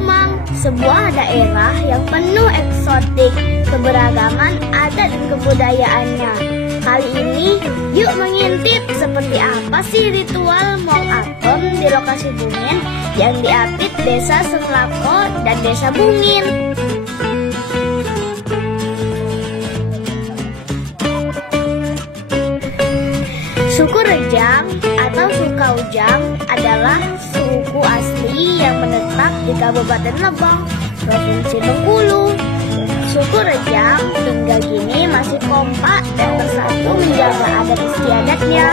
Lumang, sebuah daerah yang penuh eksotik, keberagaman adat dan kebudayaannya. Kali ini, yuk mengintip seperti apa sih ritual Muang Apem di lokasi Bungin yang diapit Desa Senglako dan Desa Bungin. Suku Rejang atau Sukaujang adalah suku asli yang menetap di Kabupaten Lebong, Provinsi Bengkulu. Suku Rejang hingga kini masih kompak dan bersatu menjaga adat istiadatnya.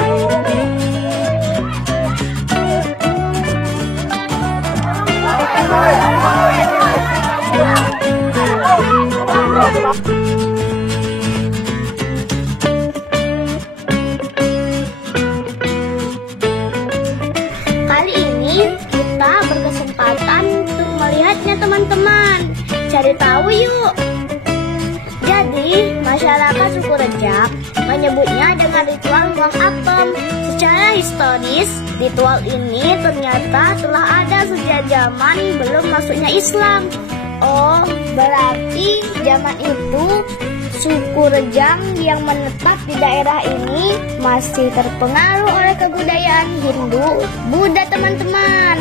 Kali ini kita berkesempatan untuk melihatnya teman-teman. Cari tahu yuk. Jadi, masyarakat suku Rejang menyebutnya dengan ritual Muang Apem. Secara historis, ritual ini ternyata telah ada sejak zaman belum masuknya Islam. Oh, berarti zaman itu suku Rejang yang menetap di daerah ini masih terpengaruh oleh kebudayaan Hindu, Buddha teman-teman.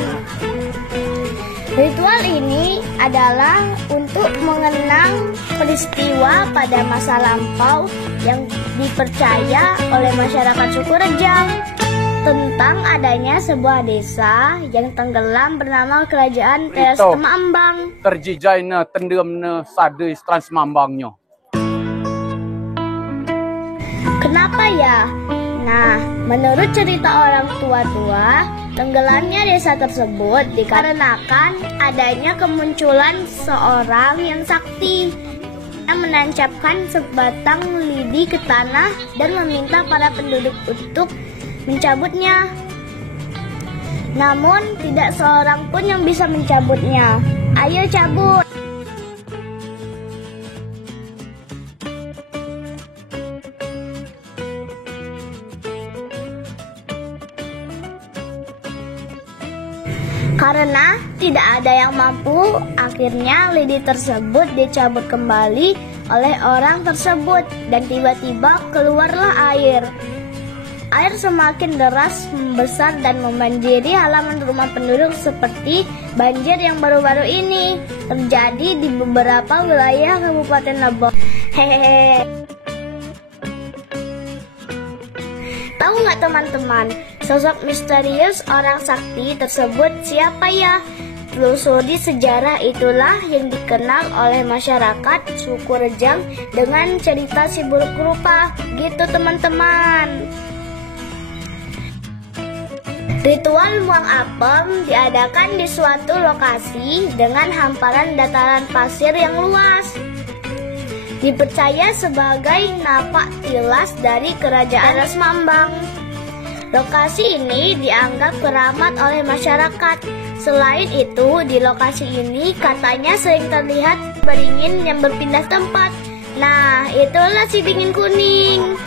Ritual ini adalah untuk mengenang peristiwa pada masa lampau yang dipercaya oleh masyarakat suku Rejang tentang adanya sebuah desa yang tenggelam bernama Kerajaan Teras Temambang. Terjijainya tendamnya sadis Transmambangnya. Kenapa ya? Nah, menurut cerita orang tua-tua, tenggelamnya desa tersebut dikarenakan adanya kemunculan seorang yang sakti yang menancapkan sebatang lidi ke tanah dan meminta para penduduk untuk mencabutnya. Namun, tidak seorang pun yang bisa mencabutnya. Ayo cabut! Karena tidak ada yang mampu, akhirnya lidi tersebut dicabut kembali oleh orang tersebut dan tiba-tiba keluarlah air. Air semakin deras membesar dan membanjiri halaman rumah penduduk seperti banjir yang baru-baru ini terjadi di beberapa wilayah Kabupaten Lebong. Hehehe. Tahu nggak teman-teman, sosok misterius orang sakti tersebut siapa ya? Telusuri sejarah itulah yang dikenal oleh masyarakat suku Rejang dengan cerita si buruk rupa. Gitu teman-teman. Ritual Muang Apem diadakan di suatu lokasi dengan hamparan dataran pasir yang luas. Dipercaya sebagai napak tilas dari Kerajaan Resmambang. Lokasi ini dianggap keramat oleh masyarakat. Selain itu, di lokasi ini katanya sering terlihat beringin yang berpindah tempat. Nah, itulah si beringin kuning.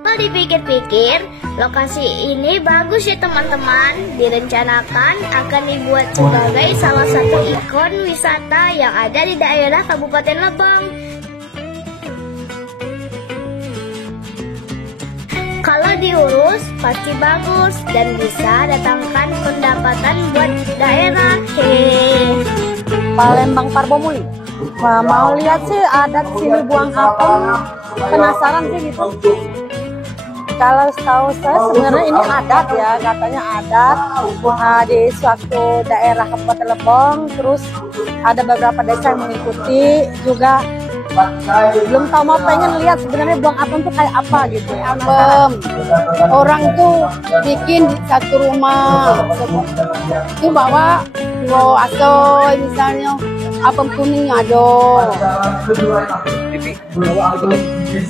Kalau dipikir-pikir, lokasi ini bagus ya teman-teman. Direncanakan akan dibuat sebagai salah satu ikon wisata yang ada di daerah Kabupaten Lebong. Kalau diurus pasti bagus dan bisa datangkan pendapatan buat daerah. Hehehe. Palembang Parbomuli. Mau lihat sih adat sini Muang Apem, penasaran sih gitu. Kalau setahu saya sebenarnya ini adat ya, katanya adat di suatu daerah Kabupaten Lebong. Terus ada beberapa desa yang mengikuti juga. Belum tahu, mau pengen lihat sebenarnya Muang Apem itu kayak apa gitu. Apem, orang tuh bikin di satu rumah, itu bawa asoy misalnya, apem kuning ada,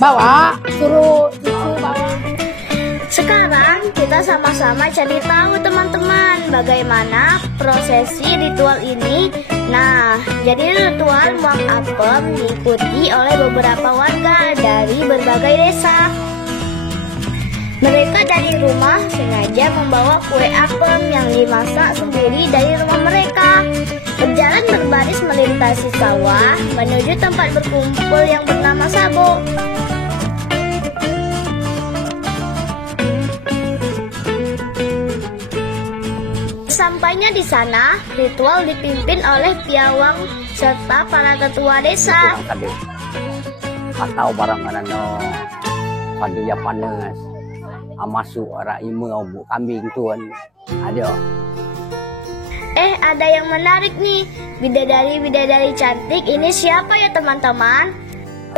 bawa suruh cucu bawa. Sekarang kita sama-sama cari tahu teman-teman bagaimana prosesi ritual ini. Nah, jadi ritual Muang Apem diikuti oleh beberapa warga dari berbagai desa. Mereka dari rumah sengaja membawa kue apem yang dimasak sendiri dari rumah mereka. Berjalan berbaris melintasi sawah menuju tempat berkumpul yang bernama Sabo. Sampainya di sana, ritual dipimpin oleh piawang serta para tetua desa. Atau barang-barang no pada ya panas masuk arah ima buk kambing tuan ada. Ada yang menarik nih. Bidadari-bidadari cantik ini siapa ya teman-teman?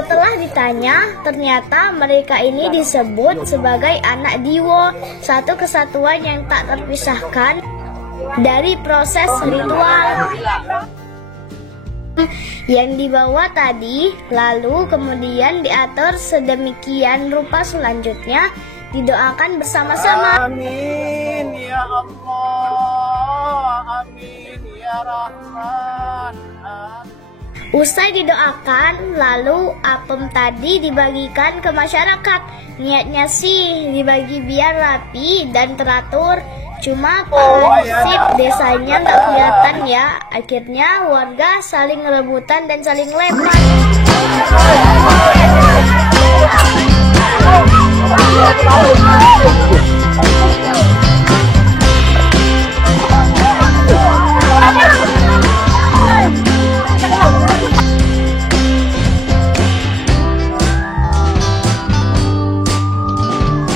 Setelah ditanya, ternyata mereka ini disebut sebagai anak Diwo, satu kesatuan yang tak terpisahkan dari proses ritual yang dibawa tadi, lalu kemudian diatur sedemikian rupa selanjutnya didoakan bersama-sama. Amin ya Allah, amin ya Rahman. Usai didoakan, lalu apem tadi dibagikan ke masyarakat. Niatnya sih dibagi biar rapi dan teratur. Cuma prinsip desanya nggak kelihatan ya. Akhirnya warga saling rebutan dan saling lempar.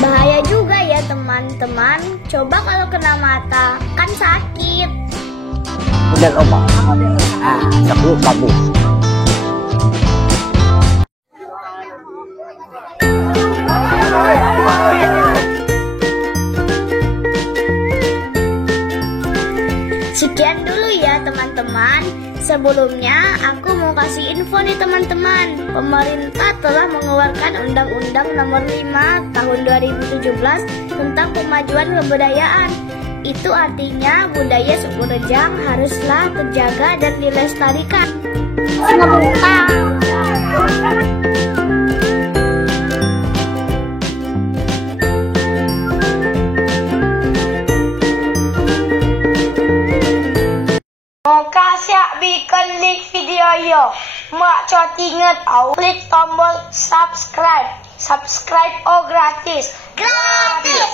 Bahaya juga ya teman-teman. Coba kalau kena mata, kan sakit. Udah obat. Sebelum kabur. Sekian dulu ya teman-teman. Sebelumnya aku mau kasih info nih teman-teman. Pemerintah telah mengeluarkan Undang-Undang Nomor 5 Tahun 2017 tentang Pemajuan Kebudayaan. Itu artinya budaya suku Rejang haruslah terjaga dan dilestarikan. Moga siap bikin like video yo. Mak cot inget klik tombol subscribe. Subscribe gratis. Gratis.